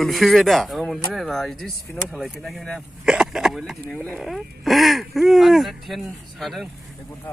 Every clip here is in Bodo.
मोनफैबाय दा मोनफैबाय बा इदि स्पिनाव थालायफिनाखैमोन आं दिनै दिनैले 110 सादों 1 घन्टा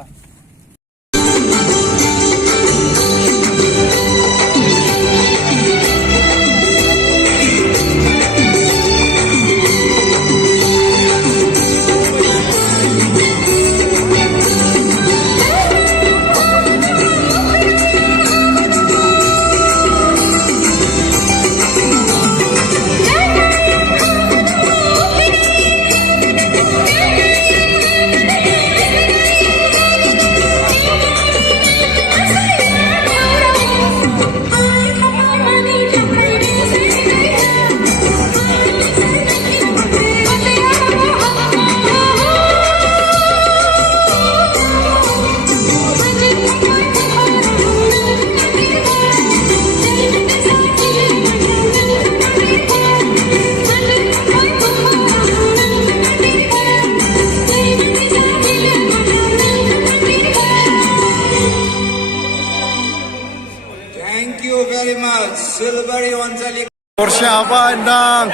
Borsa apa endang?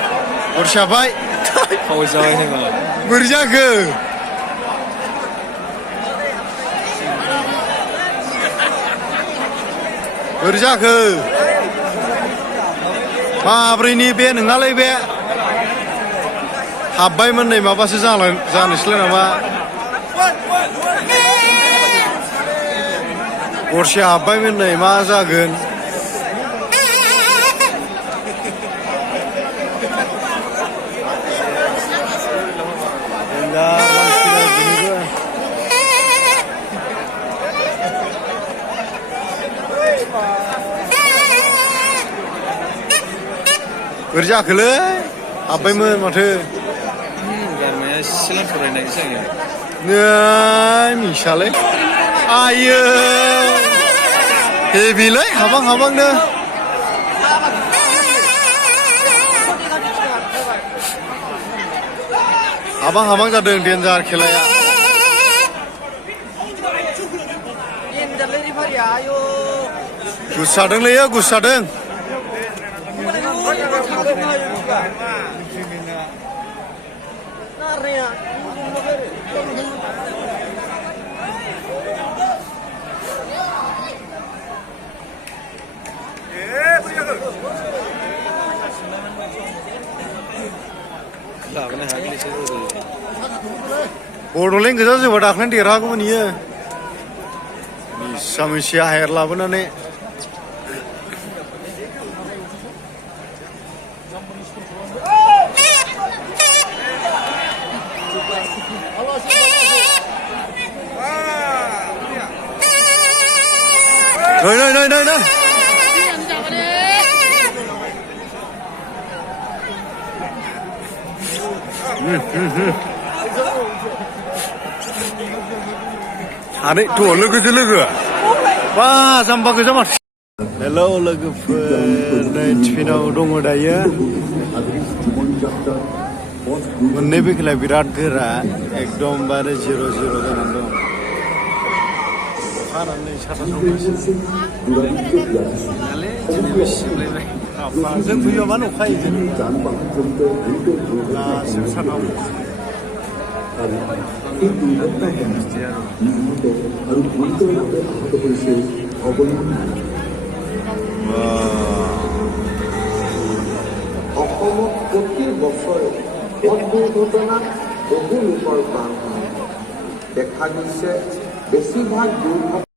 Borsa apa? Kau jauh ini mah. Berjaga. Berjaga. Mabrih ni be ngalai be. Habbai mana mabası zanışlı nama. Borsa habbai mana mazagun. Berjaga habbaymoन माथो गारमाया सिलां फरायनायसो आङो नै मिसालै आयो हेभिलै हाबां-हाबांनो हाबां-हाबां जादों डेन्जार खेलाया गुस्सादोंलै गुस्सादों Bodoland goजा जोबा दाख्लै देरहागौमोन इयो मिसा हायर लाबोनानै नै Adik tuh logo wah sampah ke sama hello logoफोर नै टिफिनाव दङ दायो मोननैबो खेला बिराद गोरा एकदमबारे 0-0 जानानै दं अखा हानानै साथा नाले दिनैबो सिबलायबाय जों फैबानो अखा हायो गासिबो साथाव প্রতি বছরে দুর্ঘটনাত বহু লোকৰ প্ৰাণ হয় দেখা গৈছে বেছিভাগ দুৰ্ঘটনা